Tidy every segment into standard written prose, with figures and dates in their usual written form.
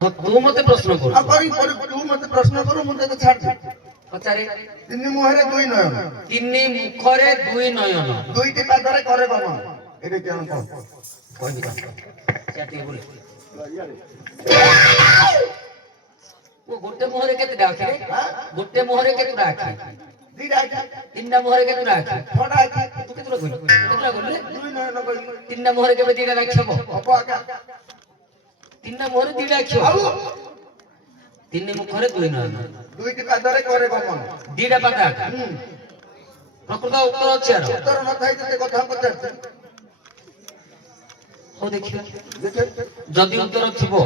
तो तू मते प्रश्न कर तू मत प्रश्न करो मुझे तो छाड़ दे पचारे तीन मुहरे दुई नयन तिनि मुखरे दुई नयन दुईटी पादरे करे गमन एटे केन को कहि चाटी बोले वो गोटे मुहरे केते आखि गोटे मुहरे केते आखि दीडा तीनटा मुहरे केते आखि थोड़ा आखि तू केते कहली केते कहली दुई नयन कहली तीनटा मुहरे केबे दीडा राखबो हबो आका तीनटा मुहरे दीडा राखबो तीन मुखरे दुई नयन दुईटी पादरे करे गमन दीडा पादा प्रकृत उत्तर अछि आरो उत्तर न थाई ते कथा पचार हो देखियो देखे जदि उत्तर थिबो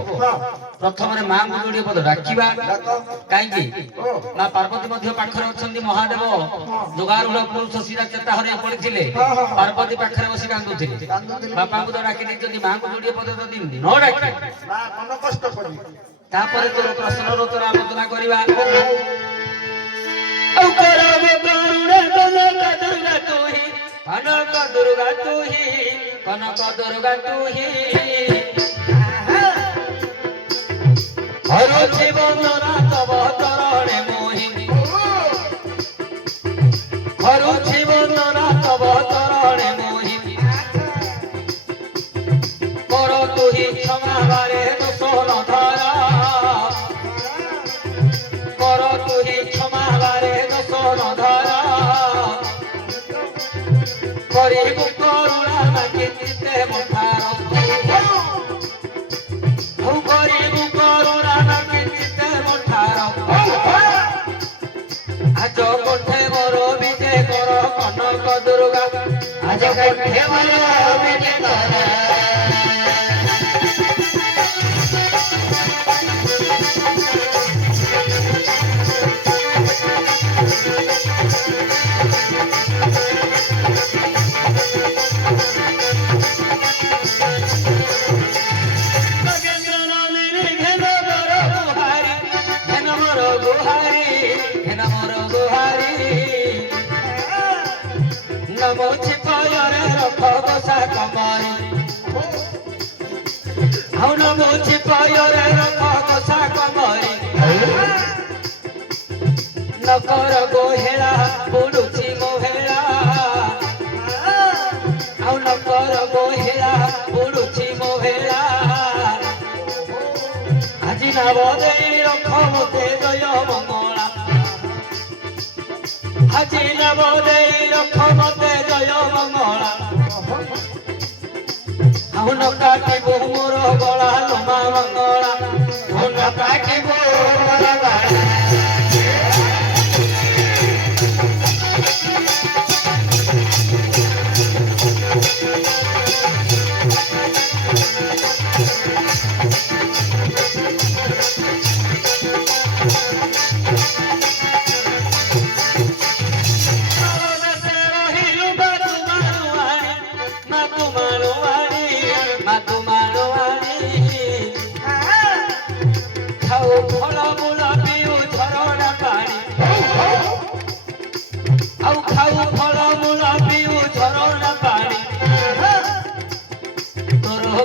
प्रथम रे मां को जोडी पद डाकिबा काई की मां पार्वती मध्य पाखरे अछंती महादेव जोगारुल पुरुष सिरा चेता हरे पड़िथिले पार्वती पाखरे बसी कांदुथिले बापा को डाकी दे जदि मां को जोडी पद जदि न डाकी ना मन कष्ट पड़ी तापर तोर प्रश्न रो तोर आलोचना करिबा औ करबे करुणा कनक दुर्गा तोही कनक दुर्गा तोही कनक दुर्गा तोही हर जीवन तब चरणे मोहि हर जीवन तब चरणे मोहि कर तोही क्षमा बारे दोष धारा कर तोही क्षमा बारे दोष धारा करिबु करुणा बाकी चित्ते मथार हौ करिबु करुणा बाकी चित्ते मथार आज कण्ठे मोर विजय कर कनक दुर्गा आज कण्ठे मोर विजय कर नमो छिपायरे रख बसा कमारी हौ नमो छिपायरे रख बसा कमारी नकर गोहेला बुडुची मोहेला हौ नकर गोहेला बुडुची मोहेला আজি नव देई रख मते जय मंगला আজি नव देई रख मते जय मंगला हौ न काटिबो मोर गला लोमा मंगला हौ न काटिबो मोर गला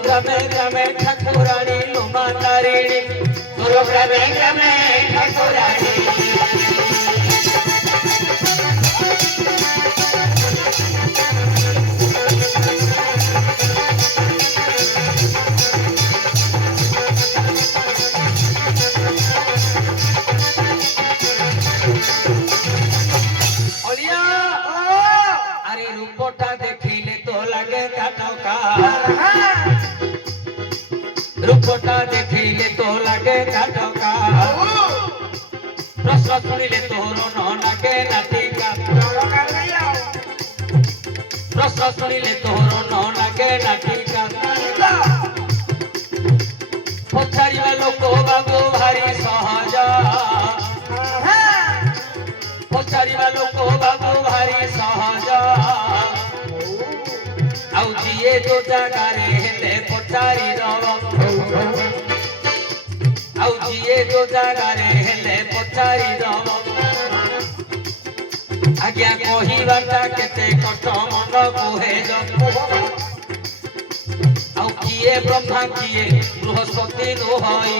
ग्रामे ग्रामे ठाकुरानी लोमा तारिणी तोर ग्रामे ग्रामे ठाकुरानी ओलिया अरे रूपटा देखिले तो लागे काटका रूपटा देखिले तो लागे काटका प्रश्न सुनिले तोर न लागे नाटिका प्रश्न सुनिले तोर न लागे नाटिका पचारिबा लोक बाबू भारी सहज पचारिबा लोक बाबू भारी सहज आउ जिए जो जागारे हेले पचारि दब आउ जिए जो जागारे हेले पचारि दब आज्ञा कहिबाटा केते कष्ट मन कुहे आउ କିଏ ବ୍ରହ୍ମା କିଏ ବୃହସ୍ପତି ନୁହଇ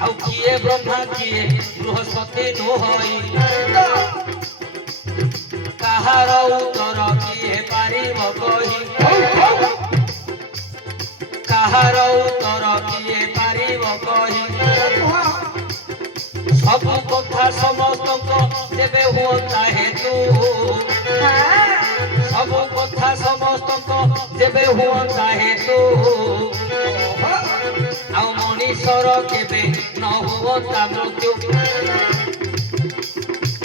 ଆଉ କିଏ ବ୍ରହ୍ମା କିଏ ବୃହସ୍ପତି ନୁହଇ କାହାର ଉତ୍ତର କିଏ ପାରିବ କହି କାହାର ଉତ୍ତର କିଏ ପାରିବ କହି ସବୁ କଥା ସମସ୍ତଙ୍କ ଯେବେ ହୁଅନ୍ତା ହେତୁ ସବୁ କଥା ସମସ୍ତଙ୍କ ଯେବେ ହୁଅନ୍ତା ହେତୁ ଆଉ ମଣିଷର କେବେ ନ ହୁଅନ୍ତା ମୃତ୍ୟୁ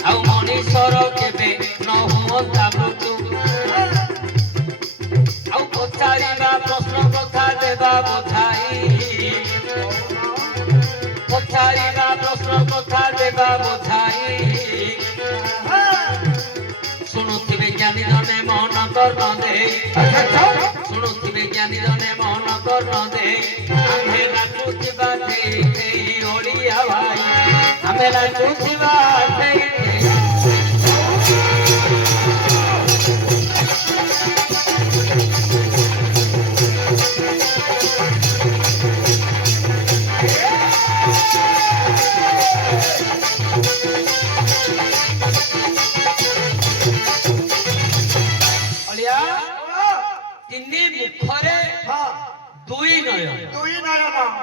ଆଉ ମଣିଷର କେବେ ନ ହୁଅନ୍ତା ମୃତ୍ୟୁ ଆଉ ପଚାରିବା ପ୍ରଶ୍ନ କଥା ଦେବା ବୁଝାଇ ପଚାରିବା ପ୍ରଶ୍ନ କଥା ଦେବା ବୁଝାଇ ଶୁଣୁଥିବେ ଜ୍ଞାନୀ ଜନେ ମନ କର୍ଣ୍ଣ ଦେଇ ଶୁଣୁଥିବେ ଜ୍ଞାନୀ ଜନେ ମନ କର୍ଣ୍ଣ ଦେଇ ଆମେ ନାଚୁଥିବା ଦେଇ ଦେଇ ଓଡ଼ିଆ ଭାଇ ଆମେ ନାଚୁଥିବା ଦେଇ ତିନି ମୁଖରେ ଦୁଇ ନୟନ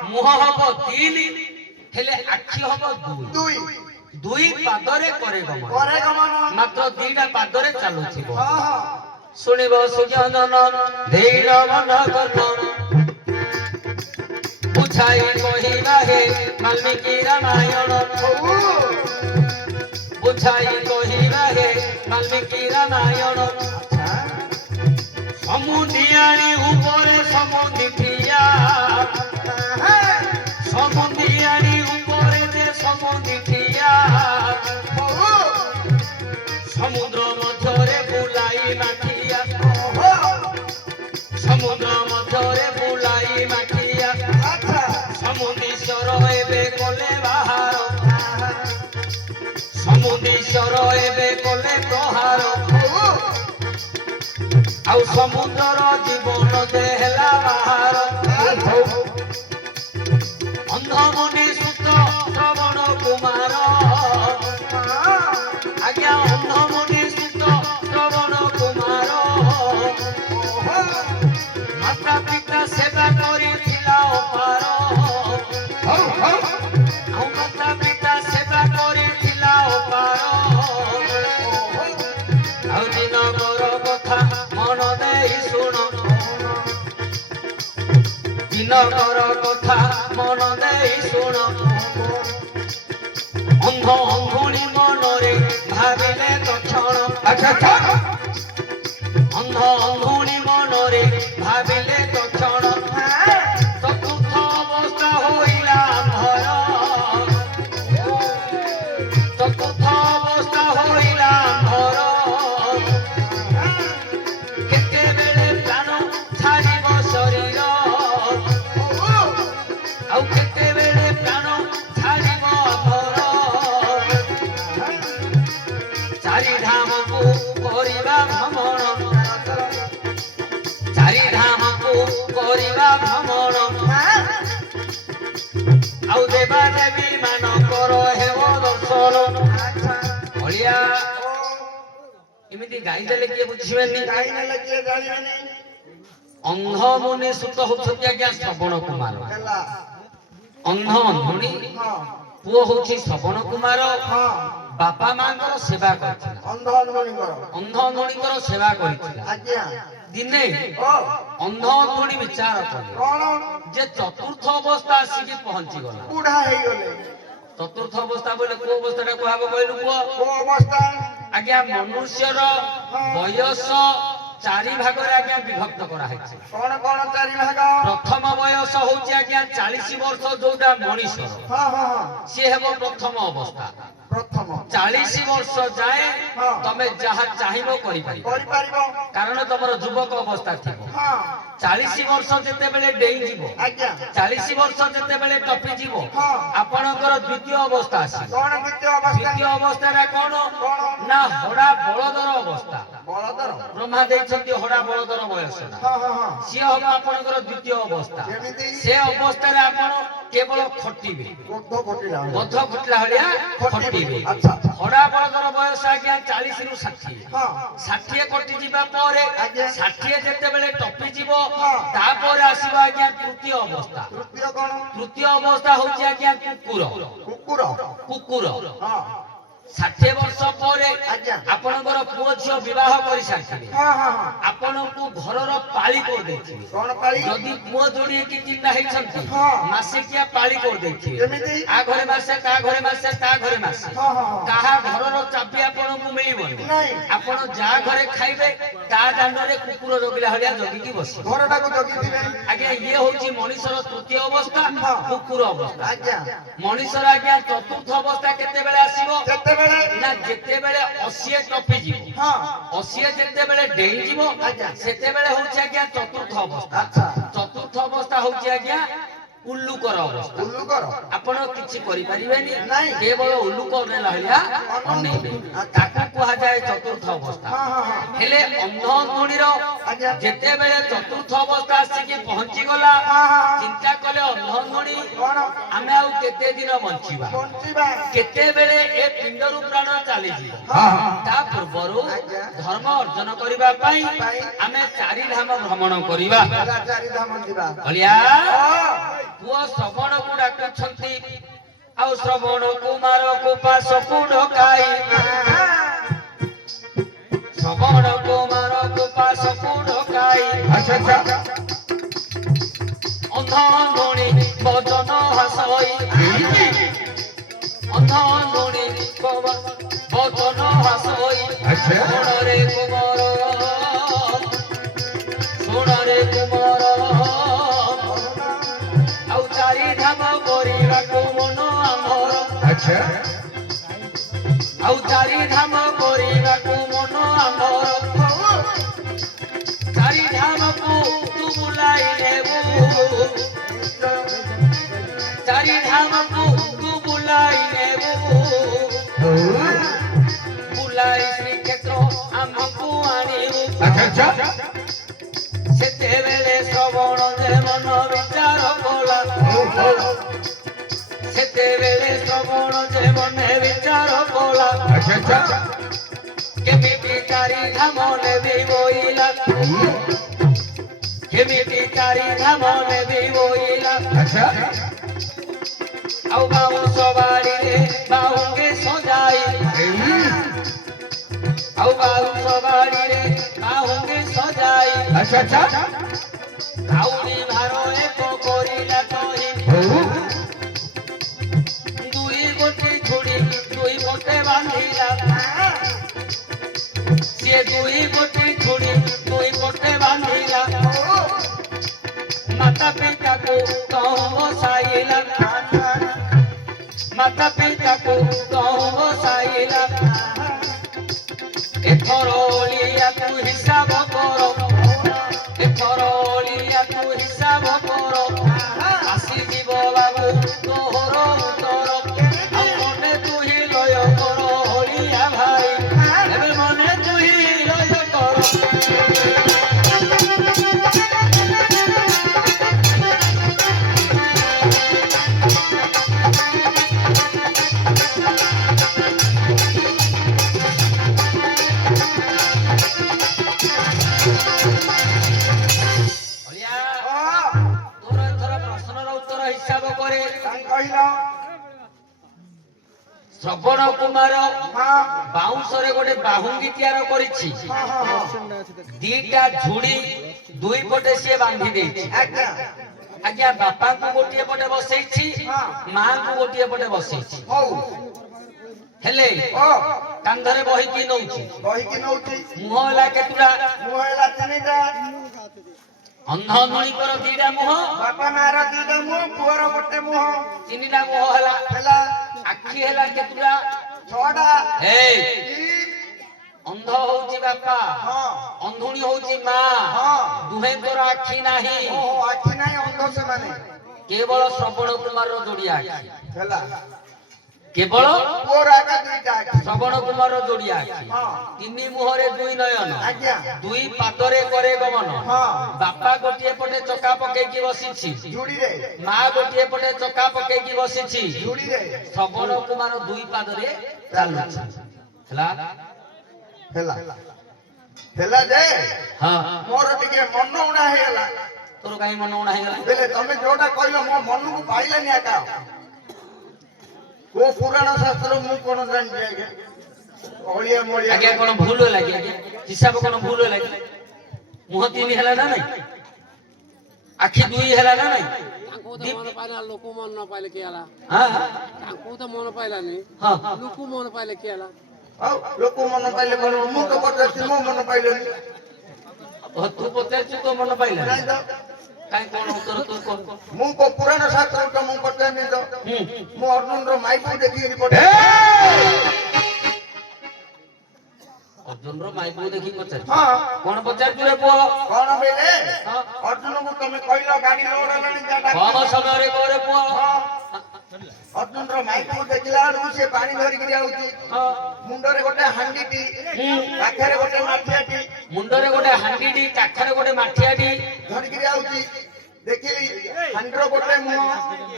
ମୁହ ହବ ତିନି ହେଲେ ଆଖି ହବ ଦୁଇ ଦୁଇ ପାଦରେ କରେ ଗମନ ମାତ୍ର ଦିଟା ପାଦରେ ଚାଲୁଥିବ ଶୁଣିବ ସୁଜନନ ଧୀର ମନ କର୍ଣ୍ଣ ବୁଝାଇ କହିବା ହେ ବାଲ୍ମୀକି ରାମାୟଣ ବୁଝାଇ କହିବା ହେ ବାଲ୍ମୀକି ରାମାୟଣ ସମୁଦିଆଣି ଉପରେ ସମୁଦି ଠିଆ ସମୁଦିଆଣି ଉପରେ ଯେ ସମୁଦି ଠିଆ ସମୁଦ୍ର ମଧ୍ୟରେ ବୁଲାଇ ମାଠିଆ ସମୁଦ୍ର ମଧ୍ୟରେ ବୁଲାଇ ମାଠିଆ ସମୁଦୀଶ୍ୱର ଏବେ କଲେ ବାହାର ସମୁଦୀଶ୍ୱର ଏବେ କଲେ ପ୍ରହାର ଆଉ ସମୁଦ୍ରର ଜୀବନ ଦେ ହେଲା ବାହାର ଅନ୍ଧମୁନି ସୁତ ଶ୍ରବଣ କୁମାର ଆଜ୍ଞା ଅନ୍ଧମୁନି ସୁତ ଶ୍ରବଣ କୁମାର ମାତା ପିତା ସେବା କରିଥିଲା ଅପାର ଆଉ ମାତା ପିତା ସେବା କରିଥିଲା ଅପାର ଆଉ ଦିନକର କଥା ମନ ଦେଇ ଶୁଣ ଦିନକର କଥା ମନ ଦେଇ ଶୁଣ ଅନ୍ଧ ଅଙ୍ଗୁଳି ମନରେ ଭାବିଲେ ତକ୍ଷଣ ଅନ୍ଧ ଅଙ୍ଗୁଳି ମନରେ ଭାବିଲେ ତକ୍ଷଣ ଚତୁର୍ଥ ଅବସ୍ଥା ହୋଇଲା ଆମ୍ଭର ଚତୁର୍ଥ ଅବସ୍ଥା ହୋଇଲା ଆମ୍ଭର କେତେବେଳେ ପ୍ରାଣ ଛାଡ଼ିବ ଶରୀର ଆଉ କେତେବେଳେ ପ୍ରାଣ ଛାଡ଼ିବ ଆମ୍ଭର ଚାରିଧାମକୁ କରିବା ଭ୍ରମଣ ଚାରିଧାମକୁ କରିବା ଭ୍ରମଣ ଆଉ ଦେବା ଦେବୀ ମାନଙ୍କର ହେବ ଦର୍ଶନ ଭଳିଆ ଏମିତି ଗାଇଦେଲେ କିଏ ବୁଝିବେନି ଅନ୍ଧମୁନି ସୁତ ହଉଛନ୍ତି ଆଜ୍ଞା ଶ୍ରବଣ କୁମାର ଅନ୍ଧ ଅନ୍ଧୁଣୀ ପୁଅ ହଉଛି ଶ୍ରବଣ କୁମାର ବାପା ମାଙ୍କର ସେବା କରିଥିଲା ଅନ୍ଧ ଅନ୍ଧୁଣୀଙ୍କର ସେବା କରିଥିଲା ଦିନେ ଅନ୍ଧ ଅନ୍ଧୁଣୀ ବିଚାର କଲେ ଯେ ଚତୁର୍ଥ ଅବସ୍ଥା ଆସିକି ପହଞ୍ଚିଗଲା ଚତୁର୍ଥ ଅବସ୍ଥା ବୋଲେ କୋଉ ଅବସ୍ଥାଟା କୁହାବ କହିଲୁ କୁହ ଆଜ୍ଞା ମନୁଷ୍ୟର ବୟସ ଚାରି ଭାଗରେ ଆଜ୍ଞା ବିଭକ୍ତ କରାହେଇଛି ପ୍ରଥମ ବୟସ ହଉଛି ଆଜ୍ଞା 40 ବର୍ଷ ଯୋଉଟା ମଣିଷର ସିଏ ହେବ ପ୍ରଥମ ଅବସ୍ଥା प्रथम 40 वर्ष जाए हाँ। तमे जहा चाहिबो करि पारि करि पारिबो कारण तमर युवक अवस्था थिबो हां 40 वर्ष जेते बेले डेई जीवो आज्ञा 40 वर्ष जेते बेले टपी जीवो हाँ। आपणकर द्वितीय अवस्था आसी कोन द्वितीय अवस्था द्वितीय अवस्था रा कोन कोन ना हड़ा बळदर अवस्था बलदर ब्रह्मा दैछन्ति हड़ा बळदर बयस हां हां हां सिए हम आपणकर द्वितीय अवस्था केमिति से अवस्था रे आपण केवल खटिबे कोठो कोटिला बद्ध खटला हलिया खटिबे अच्छा हड़ा बळदर बयस आज्ञा 40 रु 60 हां 60 कोटि जीवा परे आज्ञा 60 जेते बेले टपी जीवो हाँ। तापर आसीबो आज्ञा तृतीय अवस्था तृतीय कोन तृतीय अवस्था होची आज्ञा कुकुर कुकुर कुकुर हां 60 वर्ष परे आज्ञा आपणकर पुओ झियो विवाह करि सारिथिबे हां हां हां आपणको घरर पाली कर देथिबे कोन पाली जदि पुओ जोड़ी कि चिन्ता हेछन्ति हाँ। मासिकिया पाली कर देथिबे केमिति आ घरे मासे ता घरे मासे ता घरे मासे हां हां हां काहा घरर चाबी आपणको मिलिबनी नहीं आपण जा घरे खाइबे ता दांडरे कुकुर जगिला हलिया जगिकी बसी घरटाको जगिथिबे आज्ञा ये होची मनुष्यर तृतीय अवस्था हाँ। कुकुर अवस्था आज्ञा मनुष्यर आज्ञा चतुर्थ अवस्था केते बेले आसीबो केते बेले ना जेते बेले 80 टपी जीवो हां 80 जेते बेले डेई जीवो आज्ञा। सेते बेले होची आज्ञा चतुर्थ अवस्था अच्छा चतुर्थ अवस्था होची आज्ञा उल्लुकर अवस्था उल्लू करो आपण किछि करि परिबेनी नहीं। केवल उल्लुकर ने लहलिया अनेबे ताकू कुहा जाय चतुर्थ अवस्था हां हां हां हेले अंध अंधुणीर आज्ञा जेते बेले चतुर्थ अवस्था आसी पहुंची गला हां हां चिंता कले अंध अंधुणी कोन आमे आउ केते दिन बंचिबा पहुंचीबा केते बेले ए पिंडरु प्राण चाली जीव हां हां ता पूର୍ବरु आज्ञा। धर्म अर्जन करिबा पई पाई। आमे चारि धाम भ्रमण करिबा चारि धाम जिबा हलिया हां पुओ श्रवण को डाकुछंती आउ श्रवण कुमार को पास को ढकाई श्रवण कुमार को पास को ढकाई अच्छा अच्छा अंधनी वचन हसई अंधनी वचन हसई अच्छा। सुणरे कुमार सुणरे कुमार आउ चारि धाम କରିବାକୁ मन आमर अच्छा आउ चारि धाम କରିବାକୁ मन आमर चारि धामକୁ ତୁ ବୁଲାଇ ନେବୁ चारि धामକୁ ତୁ ବୁଲାଇ ନେବୁ ବୁଲାଇ ଶ୍ରୀକ୍ଷେତ୍ର ଆମକୁ ଆଣିବୁ अच्छा ସେତେବେଳେ ଶ୍ରବଣ ଯେ ମନ ବିଚାର କଲା ସେତେବେଳେ ଶ୍ରବଣ ଯେ ମନେ ବିଚାର କଲା अच्छा କେମିତି ଚାରି ଧାମ ନେବି ବୋଇଲା କେମିତି ଚାରି ଧାମ ନେବି ବୋଇଲା अच्छा ଆଉ ବାଉଁଶ ବାଡ଼ିରେ ବାହୁଙ୍କେ ସଜାଇ ଆଉ ବାଉଁଶ ବାଡ଼ିରେ ବାହୁଙ୍କେ ସଜାଇ अच्छा अच्छा କାଉଡ଼ି ଭାର ଏକ କରିଲା କହି ଦୁଇ ଗୋଟି ଛୁଡ଼ି ଦୁଇ ପଟେ ବାନ୍ଧିଲା ସିଏ ଦୁଇ ଗୋଟି ଛୁଡ଼ି ଦୁଇ ପଟେ ବାନ୍ଧିଲା ମାତା ପିତାକୁ କହୁ ବସାଇଲା ମାତା ପିତାକୁ କହୁ ବସାଇଲା ଏଥର ଓଳିଆକୁ ହିସାବ କର ଏଥର ଓଳିଆକୁ ହିସାବ କର ଆସିଯିବ ବାବୁ ତୋହର ଉତ୍ତର ଆଉ ମନେ ତୁହି ଲୟ କର ଓଳିଆ ଭାଇ ଏବେ ମନେ ତୁହି ଲୟ କର ଓଳିଆ ତୋର ଏଥର ପ୍ରଶ୍ନର ଉତ୍ତର ହିସାବ କରେ କହିଲ ଶ୍ରବଣ କୁମାର हां ବାଉଁଶରେ ଗୋଟେ ବାହୁଙ୍ଗି ତିଆର କରିଛି हां हां ଦିଟା ଝୁଡି ଦୁଇ ପଟେ ସିଏ ବାନ୍ଧି ଦେଇଛି आज्ञा ଆଜ୍ଞା ବାପାଙ୍କୁ ଗୋଟିଏ ପଟେ ବସେଇଛି ହଁ। ମାଙ୍କୁ ଗୋଟିଏ ପଟେ ବସେଇଛି ହଉ ହେଲେ ଓ କାନ୍ଧରେ ବହିକି ନଉଛି କହିକି ନଉଚି ମୁହଁ ହେଲା କେତୁଟା ମୁଁ ହେଲା ତିନିଟା ଅନ୍ଧମଣିଙ୍କର ଦିଟା ମୁହଁ ବାପା ମାର ଦିଟା ମୁହଁ ପୁଅର ଗୋଟେ ମୁହଁ ତିନିଟା ମୁହଁ ହେଲା ହେଲା ଆଖି ହେଲା କେତୁଟା ଛଅଟା ହେଇ କି ଅନ୍ଧ ହଉଛି ବାପା ହଁ ଅନ୍ଧୁଣୀ ହଉଛି ମା ହଁ ଦୁହେଁଙ୍କର ଆଖି ନାହିଁ ଓହୋ ଆଖି ନାହିଁ ଅନ୍ଧ ସେମାନେ କେବଳ ଶ୍ରବଣ କୁମାରର ଯୋଡିଆ ଆଖି ହେଲା କେବଳ ପୁଅର ଆଗ ଦୁଇଟା ଆଖି ଶ୍ରବଣ କୁମାରର ଯୋଡିଆ ଆଖି ହଁ ତିନି ମୁହଁରେ ଦୁଇ ନୟନ ଆଜ୍ଞା ଦୁଇ ପାଦରେ କରେ ଗମନ ହଁ ବାପା ଗୋଟିଏ ପଟେ ଚକା ପକେଇକି ବସିଛି ଝୁଡିରେ ମା ଗୋଟିଏ ପଟେ ଚକା ପକେଇକି ବସିଛି ଝୁଡିରେ ଶ୍ରବଣ କୁମାର ଦୁଇ ପାଦରେ ଚାଲୁଛି ହେଲା ହେଲା ହେଲା ଯେ ହଁ ମୋର ଟିକେ ମନ ଉଣା ହେଇଗଲା ତୋର କାହିଁ ମନ ଉଣା ହେଇଗଲା ବେଲେ ତମେ ଯୋଉଟା କହିଲ ମୋ ମନକୁ ପାଇଲାନି ଆକା କୋ ପୁରାଣ ଶାସ୍ତ୍ର ମୁଁ କଣ ଜାଣିଛି ଆଜ୍ଞା ଅଳିଆ ମଳିଆ ଆଜ୍ଞା କଣ ଭୁଲ ହେଲା କି ଆଜ୍ଞା ହିସାବ କଣ ଭୁଲ ହେଲା କି ମୁହଁ ତିନି ହେଲା ନା ନାଇଁ ଆଖି ଦୁଇ ହେଲା ନା ନାଇଁ ତାଙ୍କୁ ତ ମନ ପାଇଲା ଲୋକ ମନ ନ ପାଇଲେ କିଏ ହେଲା ହଁ ତାଙ୍କୁ ତ ମନ ପାଇଲାନି ହଁ ଲୋକ ମନ ପାଇଲେ କିଏ ହେଲା ଆଉ ଲୋକ ମନ ପାଇଲେ କଣ ମୁଁ ତ ପଚାରୁଛି ମୋ ମନ ପାଇଲେନି ତୁ ପଚାରୁଛୁ ତୋ ମନ ପାଇଲା ନାଇଁ ତ କାଇଁ କଣ ଉତ୍ତର ତୁ କହ ମୁଁ କୋ ପୁରାଣ ଶାସ୍ତ୍ର ତ ମୁଁ ପଚାରିନି ତ ହୁଁ ମୁଁ ଅର୍ଜୁନର ମାଇକୁ ଦେଖିକି ପଚାରି ଅର୍ଜୁନର ମାଇକୁ ଦେଖି ପଚାରୁଛୁ ହଁ କଣ ପଚାରୁଛୁ ରେ ପୁଅ କଣ ବେଲେ ହଁ। ଅର୍ଜୁନକୁ ତମେ କହିଲ ଗାଡି ଲୋଡ ହେଲାଣି ଯା କମ ଡାକ୍ତର ସମୟରେ କରେ ପୁଅ ଅର୍ଜୁନର ମାଇକୁ ଦେଖିଲା ବେଳକୁ ସେ ପାଣି ଧରିକି ଯାଉଛି ହଁ ମୁଣ୍ଡରେ ଗୋଟେ ହାଣ୍ଡିଟି ହୁଁ। ପାଖରେ ଗୋଟେ ମାଠିଆଟି ମୁଣ୍ଡରେ ଗୋଟେ ହାଣ୍ଡିଟି କାଖରେ ଗୋଟେ ମାଠିଆଟି ଧରିକି ଯାଉଛି ଦେଖିଲି ହାଣ୍ଡିର ଗୋଟେ ମୁହଁ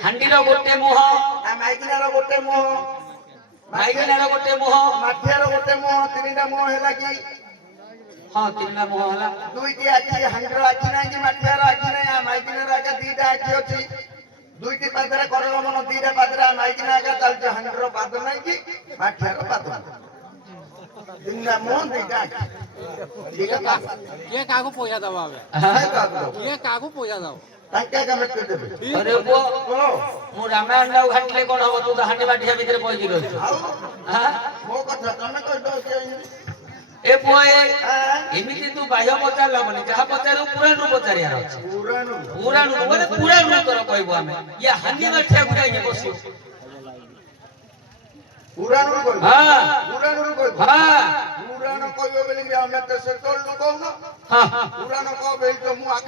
ହାଣ୍ଡିର ଗୋଟେ ମୁହଁ ଆ ମାଇକିନାର ଗୋଟେ ମୁହଁ ମାଇକିନାର ଗୋଟେ ମୁହଁ ମାଠିଆର ଗୋଟେ ମୁହଁ ତିନିଟା ମୁହଁ ହେଲା କି ହଁ ତିନିଟା ମୁହଁ ହେଲା ଦୁଇଟି ଆଖି ହାଣ୍ଡିର ଆଖି ନାହିଁ କି ମାଠିଆର ଆଖି ନାହିଁ ଆ ମାଇକିନାର ଆଖି ଦିଟା ଆଖି ଅଛି ଦୁଇଟି ପାଦରେ କରଗମନ ଦିଟା ପାଦରେ ଆ ମାଇକିନା ଆଖି ଚାଲିଛି ହାଣ୍ଡିର ପାଦ ନାହିଁ କି ମାଠିଆର ପାଦ ନାହିଁ ତିନିଟା ମୁହଁ ଦିଟା ଆଖି ଦିଟା ପାଦ କିଏ କାହାକୁ ପଇସା ଦବ ଏବେ କାହିଁ କାହାକୁ ଦବ? କିଏ କାହାକୁ ପଇସା ଦବ ତାଙ୍କେ କାମ ଦେବେ ଅରେ ପୁଅ ଓ, ମୁଁ ରାମାୟଣ ଟାକୁ ଘାଟିଲେ କଣ ହବ ତୁ ତ ହାଣ୍ଡି ମାଠିଆ ଭିତରେ ପଇକି ରହିଛୁ ଆଉ ଆଁ? ମୋ କଥା ତମେ କହିଦଉଛ ଏ ପୁଅ ଏମିତି ତୁ ବାହ୍ୟ ପଚାରିଲା ମାନେ ଯାହା ପଚାରିବୁ ପୁରାଣରୁ ପଚାରିବାର ଅଛି ପୁରାଣ ପୁରାଣରୁ ମାନେ ପୁରାଣରୁ ଉତ୍ତର କହିବୁ ଆମେ ଇଏ ହାଣ୍ଡି ମାଠିଆକୁ ଯାଇକି ବସିବୁ ପୁରାଣରୁ କହିବ ହଁ ପୁରାଣରୁ କହିବ ହଁ ପୁରାଣ କହିବ ବୋଲି ଆମେ ତ ସେତେବେଳେ କହୁନ ହଁ ପୁରାଣ କହ ବେଲି ତ ମୁଁ ଆଖ